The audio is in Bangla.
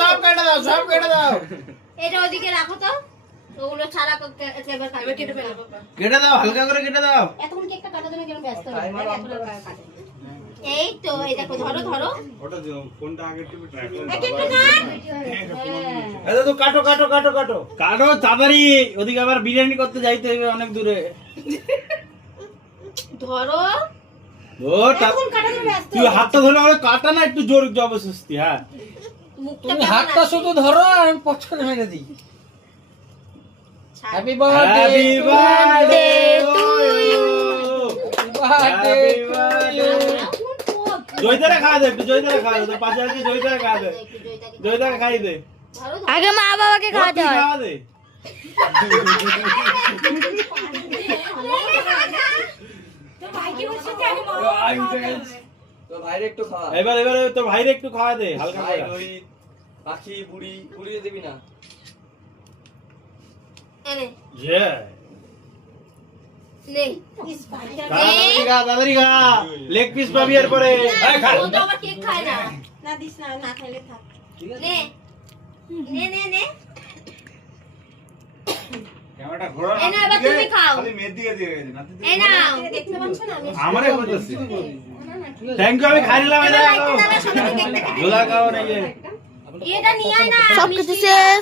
সব কেটে দাও এটা ওদিকে রাখো তো, ওগুলো ছাড়া এবার কেটে ফেলো। কেটে দাও, হালকা করে কেটে দাও। এখন কেকটা কাটার জন্য কেন ব্যস্ত হয়ে এই তো এই দেখো, ধরো ধরো ওটা দিও, ফোনটা আগে টিপে ট্রাই করো। এটা তো কাটো কাটো কাটো কাটো কাটো তাড়াতাড়ি, ওদিকে আবার বিরিয়ানি করতে যাইতে হবে অনেক দূরে। ধরো ও তুই হাতটা ধরে আমাকে কাটা না, একটু জোর জবরদস্তি। হ্যাঁ তুমি হাতটা শুধু ধরো আর আমি পছন্দ মেরে দিই। Happy birthday, happy birthday to you, birthday জয়দারে খাওয়া দে, একটু জয়দারে খাওয়া দে, পাশে আছে জয়দারে খাওয়া দে, জয়দারে খাই দে। আগে মা বাবাকে খাওয়াতে হয়। খাওয়া দে। তো ভাইরে একটু খাওয়া। এবার তোর ভাইরে একটু খাওয়া দে হালকা ভাই করে। ওই পাখি বুড়ি পুড়িয়ে দিবি না। এনে জে নে দাদারি খা, লেগ পিস পাবি এর পরে। ও তো আবার কেক খায় না। না দিস না, না খাইলে থাক। নে নে নে নে ক্যামেরাটা ঘোরা না। এই না, এবার তুমি খাও। খালি মেয়ের দিকে দিয়ে গেছে, নাতি দিকে। এই নাও, দেখতে পাচ্ছ না? আমারে বলতেছি থ্যাংক ইউ, আমি খাই নিলাম। এটা লাইটটা দাও, সবাই কেকটা কেটে গোলা খাও না। এটা নিয়ে আয় না, সবকিছু শেষ।